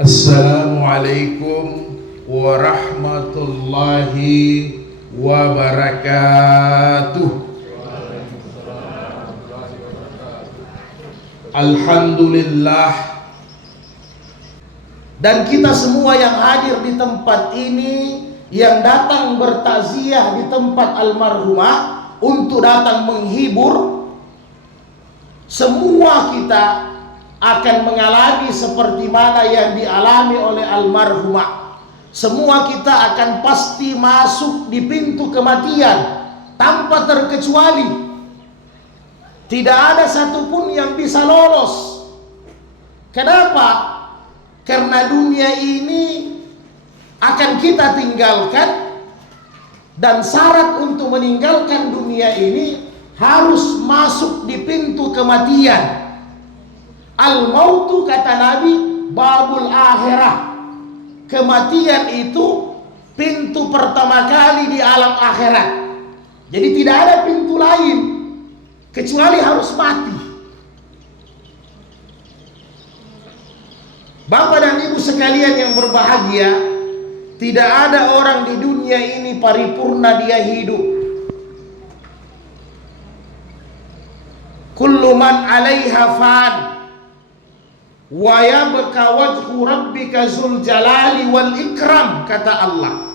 Assalamualaikum warahmatullahi wabarakatuh. Alhamdulillah. Dan kita semua yang hadir di tempat ini, yang datang bertakziah di tempat almarhumah untuk datang menghibur, semua kita akan mengalami seperti mana yang dialami oleh almarhumah. Semua kita akan pasti masuk di pintu kematian tanpa terkecuali. Tidak ada satupun yang bisa lolos. Kenapa? Karena dunia ini akan kita tinggalkan, dan syarat untuk meninggalkan dunia ini harus masuk di pintu kematian. Al-mautu, kata Nabi, babul akhirah. Kematian itu pintu pertama kali di alam akhirat. Jadi tidak ada pintu lain kecuali harus mati. Bapak dan Ibu sekalian yang berbahagia, tidak ada orang di dunia ini paripurna dia hidup. Kullu man 'alaiha fan wa yabqa wajhu rabbika dzul jalali wal ikram, kata Allah.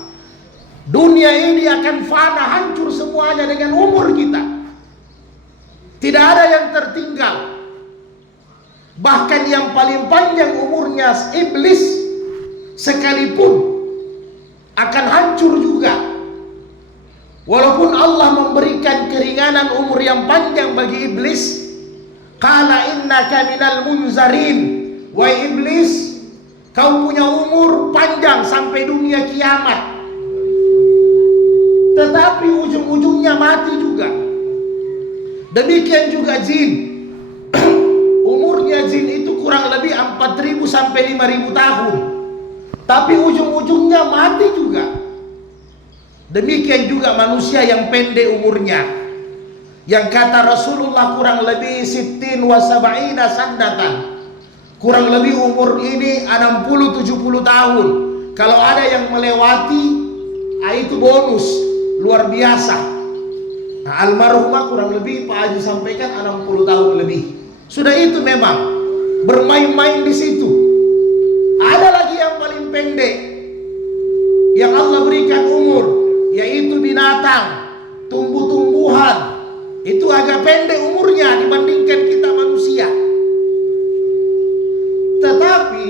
Dunia ini akan fana, hancur semuanya dengan umur kita. Tidak ada yang tertinggal. Bahkan yang paling panjang umurnya iblis sekalipun akan hancur juga. Walaupun Allah memberikan keringanan umur yang panjang bagi iblis, qala innaka minal munzarin. Wahai iblis, kau punya umur panjang sampai dunia kiamat. Tetapi ujung-ujungnya mati juga. Demikian juga jin. Umurnya jin itu kurang lebih 4.000 sampai 5.000 tahun. Tapi ujung-ujungnya mati juga. Demikian juga manusia yang pendek umurnya, yang kata Rasulullah kurang lebih 60 wa 70 sandatan. Kurang lebih umur ini 60-70 tahun. Kalau ada yang melewati, itu bonus luar biasa. Nah, almarhumah kurang lebih Pak Haji sampaikan 60 tahun lebih. Sudah itu memang bermain-main di situ. Ada lagi yang paling pendek yang Allah berikan umur, yaitu binatang, tumbuh-tumbuhan. Itu agak pendek umurnya dibandingkan kita manusia. Tetapi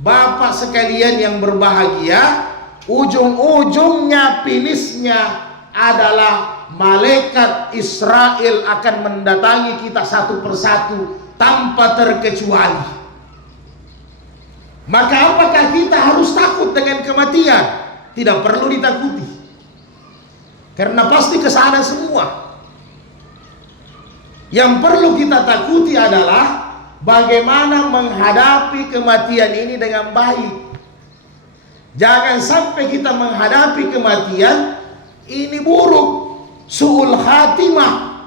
Bapak sekalian yang berbahagia, ujung-ujungnya finisnya adalah malaikat Israel akan mendatangi kita satu persatu tanpa terkecuali. Maka apakah kita harus takut dengan kematian? Tidak perlu ditakuti, karena pasti ke sana semua. Yang perlu kita takuti adalah bagaimana menghadapi kematian ini dengan baik. Jangan sampai kita menghadapi kematian ini buruk, su'ul khatimah.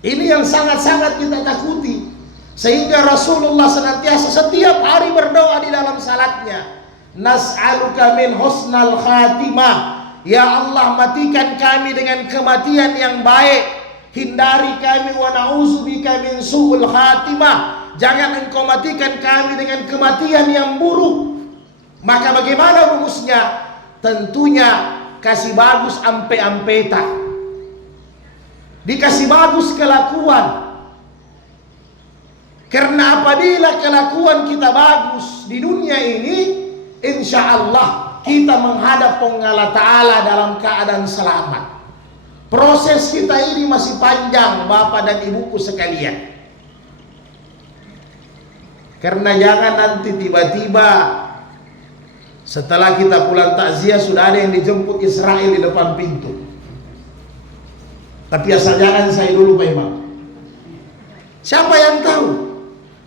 Ini yang sangat-sangat kita takuti. Sehingga Rasulullah senantiasa setiap hari berdoa di dalam salatnya, nas'aluka min husnal khatimah. Ya Allah, matikan kami dengan kematian yang baik. Hindari kami wa na'udzubika min su'ul khatimah. Jangan engkau matikan kami dengan kematian yang buruk. Maka bagaimana rumusnya? Tentunya kasih bagus ampe-ampeta. Dikasih bagus kelakuan. Karena apabila kelakuan kita bagus di dunia ini, insya Allah kita menghadap Allah Ta'ala dalam keadaan selamat. Proses kita ini masih panjang, Bapak dan Ibuku sekalian. Karena jangan nanti tiba-tiba setelah kita pulang takziah sudah ada yang dijemput Israel di depan pintu. Tapi asal jangan saya dulu Pak Imam. Siapa yang tahu?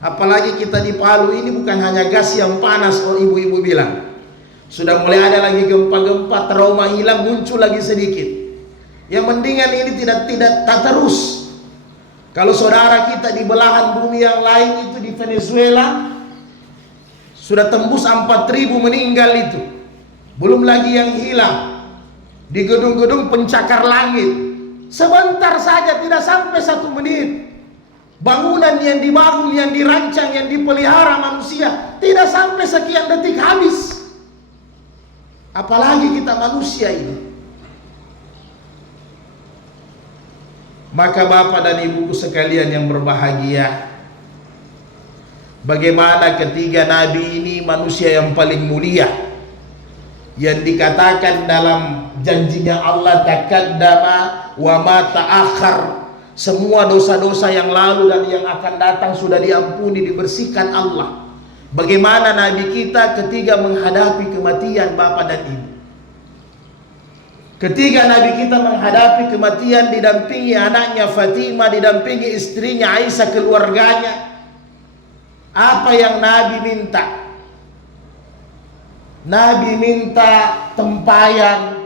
Apalagi kita di Palu ini bukan hanya gas yang panas, oh ibu-ibu bilang. Sudah mulai ada lagi gempa-gempa, trauma hilang muncul lagi sedikit. Yang mendingan ini tidak terus. Kalau saudara kita di belahan bumi yang lain itu di Venezuela Sudah tembus 4.000 meninggal itu. Belum lagi yang hilang di gedung-gedung pencakar langit. Sebentar saja, tidak sampai 1 menit. Bangunan yang dibangun, yang dirancang, yang dipelihara manusia, tidak sampai sekian detik habis. Apalagi kita manusia ini. Maka Bapak dan Ibuku sekalian yang berbahagia, bagaimana ketiga Nabi ini manusia yang paling mulia, yang dikatakan dalam janjinya Allah, taqaddama wa ma ta'akhir, semua dosa-dosa yang lalu dan yang akan datang sudah diampuni, dibersihkan Allah. Bagaimana Nabi kita ketika menghadapi kematian Bapak dan Ibu. Ketika Nabi kita menghadapi kematian, didampingi anaknya Fatimah, didampingi istrinya Aisyah, keluarganya. Apa yang Nabi minta? Nabi minta tempayan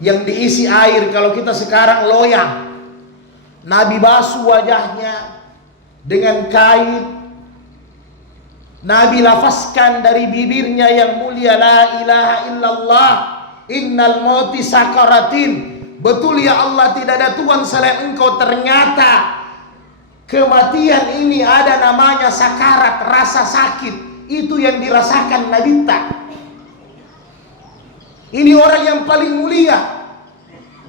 yang diisi air. Kalau kita sekarang loyang. Nabi basuh wajahnya dengan kain. Nabi lafazkan dari bibirnya yang mulia, la ilaha illallah, innal mauti sakaratin. Betul ya Allah, tidak ada Tuhan selain Engkau. Ternyata kematian ini ada namanya sakarat, rasa sakit. Itu yang dirasakan Nabi kita. Ini orang yang paling mulia.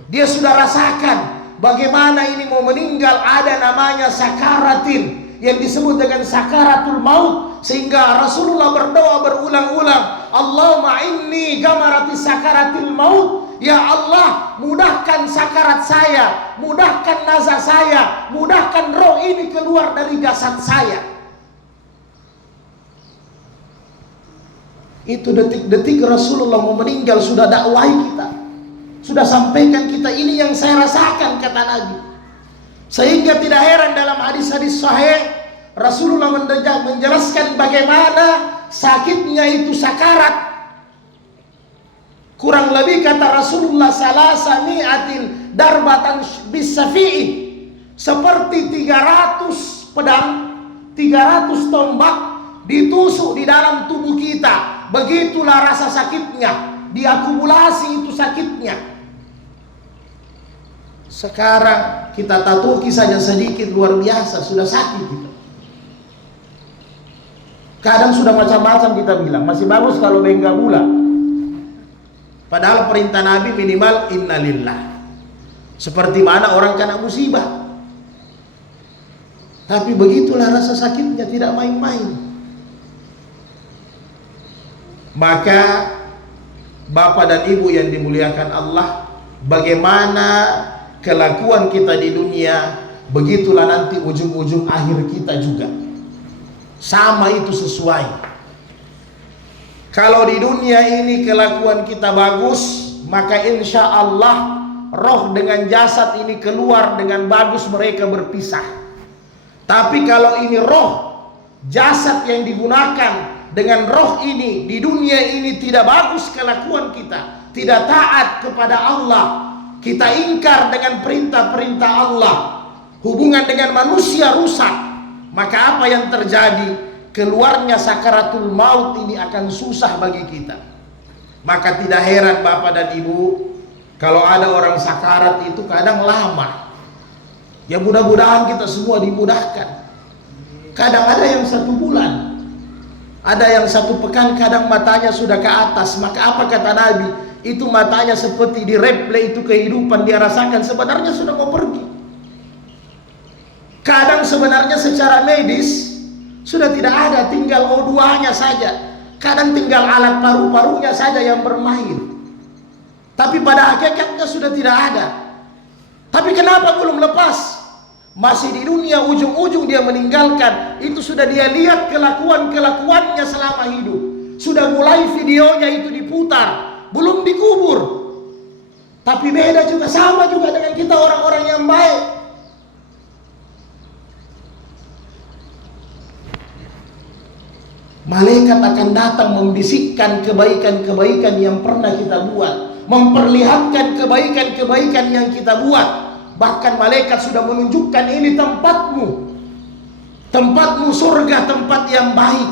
Dia sudah rasakan bagaimana ini mau meninggal, ada namanya sakaratin, yang disebut dengan sakaratul maut. Sehingga Rasulullah berdoa berulang-ulang, Allahumma inni gamarati sakaratil maut. Ya Allah, mudahkan sakarat saya, mudahkan nazar saya, mudahkan roh ini keluar dari jasad saya. Itu detik-detik Rasulullah mau meninggal sudah dakwahi kita, sudah sampaikan kita, ini yang saya rasakan, kata Nabi. Sehingga tidak heran dalam hadis-hadis sahih Rasulullah menjelaskan bagaimana sakitnya itu sakarat. Kurang lebih kata Rasulullah, salasa mi'atin darbatan bisafi'i, seperti 300 pedang, 300 tombak ditusuk di dalam tubuh kita. Begitulah rasa sakitnya, diakumulasi itu sakitnya. Sekarang kita tatuki saja sedikit, luar biasa, sudah sakit kita. Kadang sudah macam-macam kita bilang, masih bagus kalau bengga gula. Padahal perintah Nabi minimal innalillah. Seperti mana orang kena musibah. Tapi begitulah rasa sakitnya, tidak main-main. Maka Bapak dan Ibu yang dimuliakan Allah, bagaimana kelakuan kita di dunia, begitulah nanti ujung-ujung akhir kita juga. Sama itu sesuai. Kalau di dunia ini kelakuan kita bagus, maka insya Allah roh dengan jasad ini keluar dengan bagus, mereka berpisah. Tapi kalau ini roh, jasad yang digunakan dengan roh ini di dunia ini tidak bagus kelakuan kita, tidak taat kepada Allah, kita ingkar dengan perintah-perintah Allah, hubungan dengan manusia rusak. Maka apa yang terjadi? Keluarnya sakaratul maut ini akan susah bagi kita. Maka tidak heran Bapak dan Ibu, kalau ada orang sakarat itu kadang lama. Ya mudah-mudahan kita semua dimudahkan. Kadang ada yang 1 bulan, ada yang 1 pekan, kadang matanya sudah ke atas. Maka apa kata Nabi? Itu matanya seperti di replay itu kehidupan dia rasakan, sebenarnya sudah mau pergi. Kadang sebenarnya secara medis sudah tidak ada, tinggal O2-nya saja. Kadang tinggal alat paru-parunya saja yang bermain. Tapi pada hakikatnya sudah tidak ada. Tapi kenapa belum lepas? Masih di dunia, ujung-ujung dia meninggalkan. Itu sudah dia lihat kelakuan-kelakuannya selama hidup. Sudah mulai videonya itu diputar, belum dikubur. Tapi beda juga, sama juga dengan kita orang-orang yang baik. Malaikat akan datang membisikkan kebaikan-kebaikan yang pernah kita buat, memperlihatkan kebaikan-kebaikan yang kita buat. Bahkan malaikat sudah menunjukkan ini tempatmu, tempatmu surga, tempat yang baik.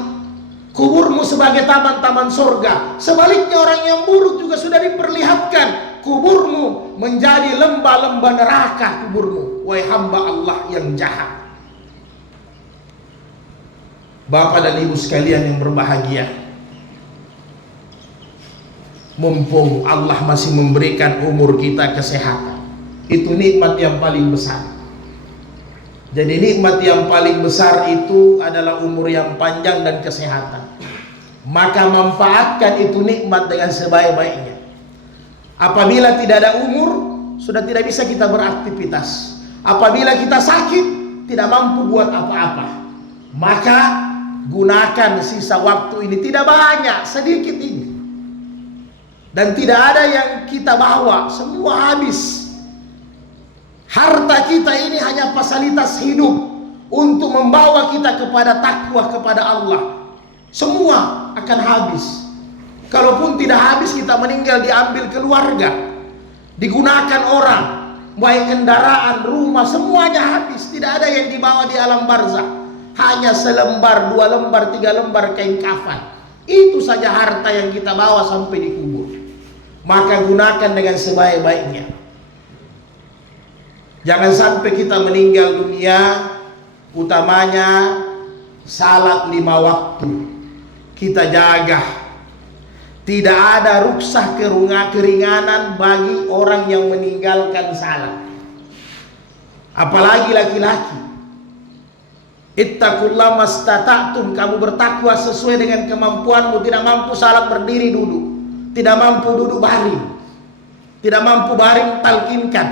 kuburmu sebagai taman-taman surga. Sebaliknya orang yang buruk juga sudah diperlihatkan, kuburmu menjadi lembah-lembah neraka kuburmu, wahai hamba Allah yang jahat. Bapak dan ibu sekalian yang berbahagia, mumpung Allah masih memberikan umur kita kesehatan, itu nikmat yang paling besar. Jadi nikmat yang paling besar itu adalah umur yang panjang dan kesehatan. Maka manfaatkan itu nikmat dengan sebaik-baiknya. Apabila tidak ada umur, sudah tidak bisa kita beraktivitas. Apabila kita sakit, tidak mampu buat apa-apa, maka gunakan sisa waktu ini, tidak banyak, sedikit ini. Dan tidak ada yang kita bawa, semua habis. Harta kita ini hanya fasilitas hidup untuk membawa kita kepada takwa kepada Allah. Semua akan habis. Kalaupun tidak habis, kita meninggal diambil keluarga, digunakan orang, baik kendaraan, rumah, semuanya habis. Tidak ada yang dibawa di alam barzakh. Hanya selembar, 2 lembar, 3 lembar kain kafan. Itu saja harta yang kita bawa sampai di kubur. Maka gunakan dengan sebaik-baiknya. Jangan sampai kita meninggal dunia, utamanya salat 5 waktu kita jaga. Tidak ada ruksah keringanan bagi orang yang meninggalkan salat, apalagi laki-laki. Ittaqullah mastata'tum, kamu bertakwa sesuai dengan kemampuanmu. Tidak mampu salat berdiri duduk, tidak mampu duduk baring, tidak mampu baring talkinkan.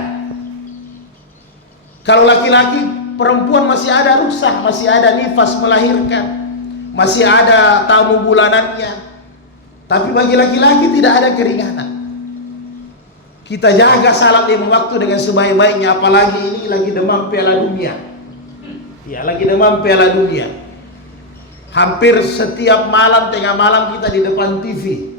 Kalau laki-laki, perempuan masih ada ruksah, masih ada nifas melahirkan, masih ada tamu bulanannya. Tapi bagi laki-laki tidak ada keringanan. Kita jaga salat 5 waktu dengan sebaik-baiknya. Apalagi ini lagi demam Piala Dunia. Ya, lagi demam Piala Dunia. Hampir setiap malam, tengah malam kita di depan TV.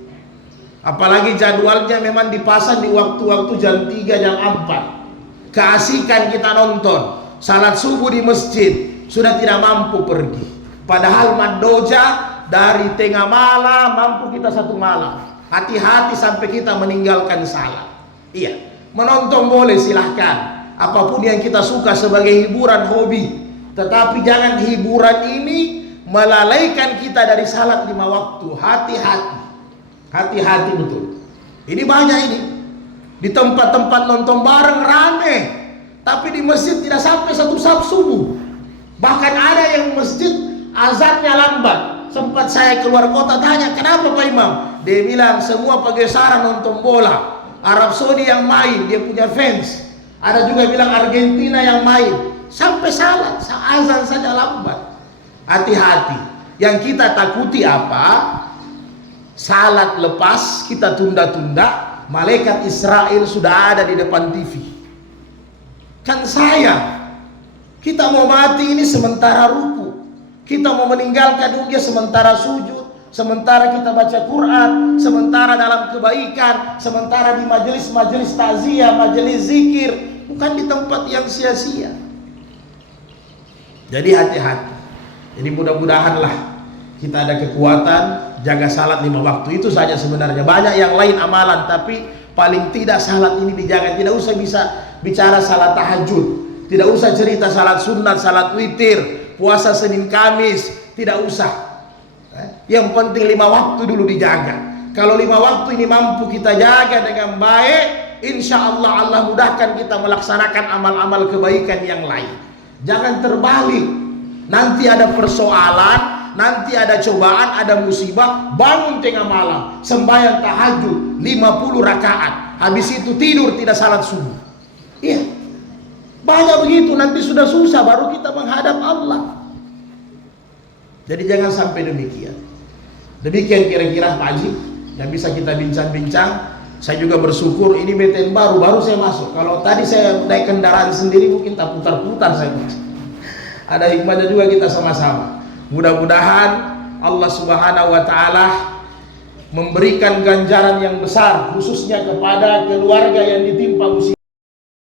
Apalagi jadwalnya memang dipasang di waktu-waktu jam 3, jam 4. Keasikan kita nonton. Salat subuh di masjid, sudah tidak mampu pergi. Padahal Maddoja dari tengah malam mampu kita 1 malam. Hati-hati sampai kita meninggalkan salat. Iya, menonton boleh, silahkan. Apapun yang kita suka sebagai hiburan, hobi. Tetapi jangan hiburan ini melalaikan kita dari salat 5 waktu. Hati-hati. Hati-hati betul. Ini banyak ini. Di tempat-tempat nonton bareng rame, tapi di masjid tidak sampai 1 saf subuh. Bahkan ada yang masjid azannya lambat. Sempat saya keluar kota tanya, kenapa Pak Imam? Dia bilang semua pagesaran nonton bola. Arab Saudi yang main, dia punya fans. Ada juga bilang Argentina yang main. Sampai salat, azan saja lambat. Hati-hati. Yang kita takuti apa? Salat lepas, kita tunda-tunda. Malaikat Israel sudah ada di depan TV. Kan sayang. Kita mau mati ini sementara ruku. Kita mau meninggalkan dunia sementara sujud. Sementara kita baca Quran. Sementara dalam kebaikan. Sementara di majelis-majelis takziah, majelis zikir. Bukan di tempat yang sia-sia. Jadi hati-hati. Jadi mudah-mudahanlah kita ada kekuatan jaga salat 5 waktu. Itu saja sebenarnya. Banyak yang lain amalan, tapi paling tidak salat ini dijaga. Tidak usah bisa bicara salat tahajud, tidak usah cerita salat sunat, salat witir, puasa Senin Kamis, tidak usah. Yang penting 5 waktu dulu dijaga. Kalau 5 waktu ini mampu kita jaga dengan baik, insya Allah Allah mudahkan kita melaksanakan amal-amal kebaikan yang lain. Jangan terbalik. Nanti ada persoalan, nanti ada cobaan, ada musibah, bangun tengah malam, sembahyang tahajud 50 rakaat. Habis itu tidur tidak salat subuh. Iya. Banyak begitu, nanti sudah susah baru kita menghadap Allah. Jadi jangan sampai demikian. Demikian kira-kira Pak Haji yang bisa kita bincang-bincang. Saya juga bersyukur ini BTN baru saya masuk. Kalau tadi saya naik kendaraan sendiri mungkin tak putar-putar saya. Ada hikmahnya juga kita sama-sama. Mudah-mudahan Allah Subhanahu wa taala memberikan ganjaran yang besar khususnya kepada keluarga yang ditimpa musibah.